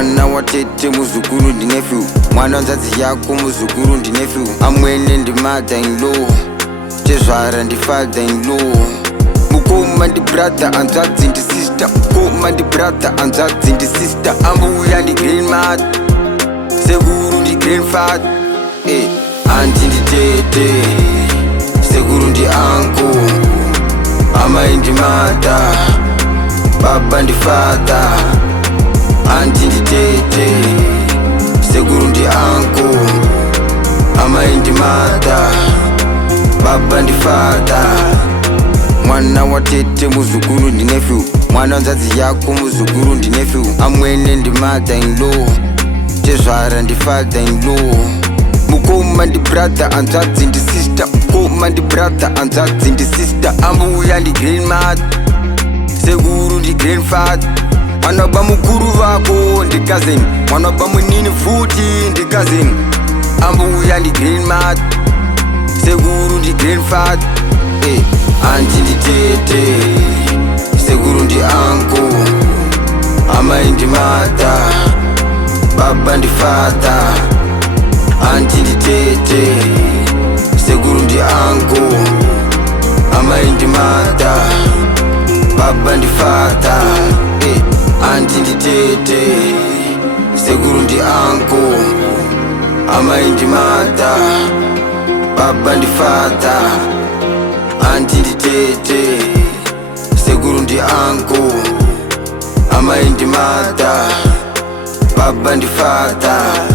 mwana watete muzukuru ndi nephew, mwana wanzadzi yako muzukuru ndi nephew, amwene ndi mother in law, tezvara ndi father in law, mukoma ndi brother, anzadzi ndi sister, mukoma ndi brother, anzadzi ndi sister, ambuya ndi grandmother, sekuru ndi grandfather, anti ndi tete, sekuru ndi uncle, amai ndi mother, baba ndi father, anti ndi tete, sekuru ndi uncle, amai ndi mother, baba ndi father. Mwana watete muzukuru ndi nephew, mwana wanzadzi yako muzukuru ndi nephew, amwene ndi mother in law, tezvara ndi father in law, mukoma ndi brother, anzadzi ndi sister, mukoma ndi brother, anzadzi ndi sister, ambuya ndi grandmother, sekuru ndi grandfather, mwana wabva mukuru vako ndi cousin, mwana wabva munini futi ndi cousin, ambuya ndi grandmother, sekuru ndi grandfather, anti ndi tete, sekuru ndi uncle, amai ndi mother, baba ndi father, anti ndi tete, sekuru ndi uncle, amai ndi mother, baba ndi father, anti ndi tete, sekuru ndi uncle, amai ndi mother, baba ndi father, anti ndi tete, sekuru ndi uncle, amai ndi mother, baba ndi father.